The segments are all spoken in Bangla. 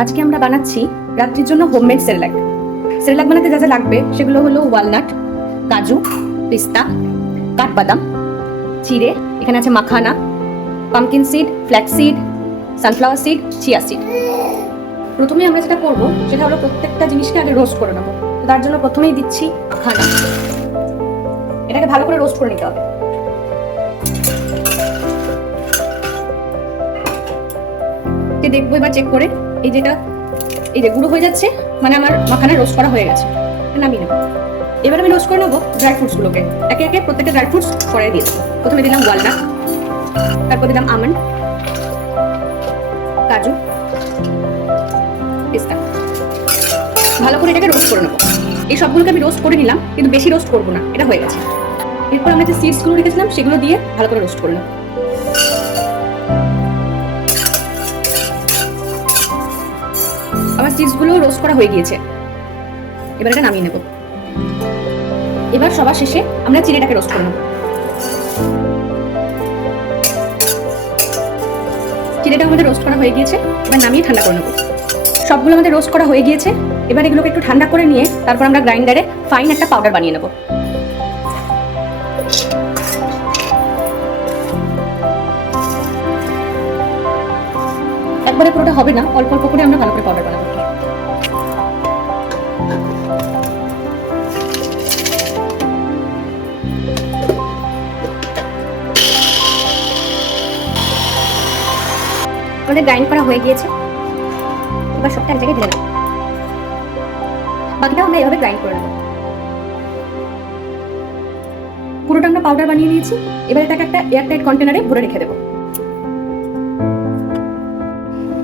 আজকে আমরা বানাচ্ছি রাত্রির জন্য হোমমেড সেরেলাক। সেরেলাক বানাতে যা যা লাগবে সেগুলো হলো ওয়ালনাট, কাজু, পিস্তা, কাঠবাদাম, চিড়ে, এখানে আছে makhana, pumpkin seed, flax seed, sunflower seed, chia seed. প্রথমে আমরা যেটা করবো সেটা হলো প্রত্যেকটা জিনিসকে আগে রোস্ট করে নেবো। তার জন্য প্রথমেই দিচ্ছি মাখানা, এটাকে ভালো করে রোস্ট করে নিতে হবে। দেখবো এবার চেক করে, এই যে গুঁড়ো হয়ে যাচ্ছে, মানে আমার মাখানা রোস্ট করা হয়ে গেছে, নামিয়ে নেবো। এবার আমি রোস্ট করে নেবো ড্রাই ফ্রুটসগুলোকে। একে একে প্রত্যেকটা ড্রাই ফ্রুটস করে দিয়ে দেবো। প্রথমে দিলাম ওয়ালনাট, তারপর দিলাম আমন্ড, কাজু, পিস্তা। ভালো করে এটাকে রোস্ট করে নেবো। এই সবগুলোকে আমি রোস্ট করে নিলাম, কিন্তু বেশি রোস্ট করবো না, এটা হয়ে গেছে। এরপর আমরা যে সিডসগুলো রেখেছিলাম সেগুলো দিয়ে ভালো করে রোস্ট করে নেবো। আমার চিজগুলো রোস্ট করা হয়ে গিয়েছে, এবার এটা নামিয়ে নেব। এবার সবার শেষে আমরা চিড়েটাকে রোস্ট করে নেব। চিড়েটা আমাদের রোস্ট করা হয়ে গিয়েছে, এবার নামিয়ে ঠান্ডা করে নেব। সবগুলো আমাদের রোস্ট করা হয়ে গিয়েছে, এবার এগুলোকে একটু ঠান্ডা করে নিয়ে তারপর আমরা গ্রাইন্ডারে ফাইন একটা পাউডার বানিয়ে নেব। একবারে পুরোটা হবে না, অল্প অল্প করে আমরা ভালো করে পাউডার বানাবো। আমাদের গ্রাইন্ড করা হয়ে গিয়েছে, এবার সবটা এক জায়গায় ঢেলে নেব। বাকিটাও আমরা এভাবে গ্রাইন্ড করে নেব। পুরোটা আমরা পাউডার বানিয়ে নিয়েছি, এবার এটাকে একটা এয়ারটাইট কন্টেনারে ভরে রেখে দেবো।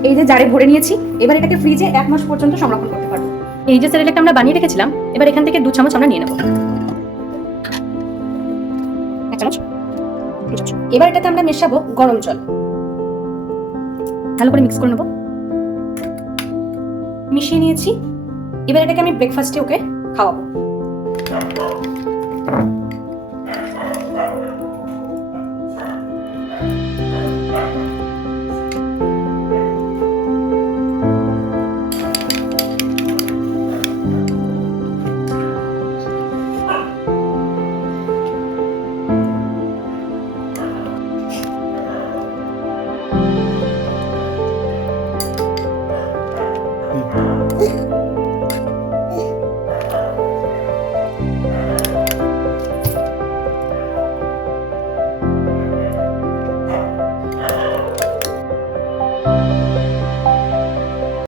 এই যে জারে ভরে নিয়েছি, এবার এটাকে ফ্রিজে 1 মাস পর্যন্ত সংরক্ষণ করতে পারবো। এই যে সেরেলাকটা আমরা বানিয়ে রেখেছিলাম, এবার এখান থেকে 2 চামচ আমরা নিয়ে নেব। 1 চামচ। এবার এটাতে আমরা মেশাবো গরম জল, ভালো করে মিক্স করে নেব। মিশিয়ে নিয়েছি, এবার এটাকে আমি ব্রেকফাস্টে ওকে খাওয়াবো।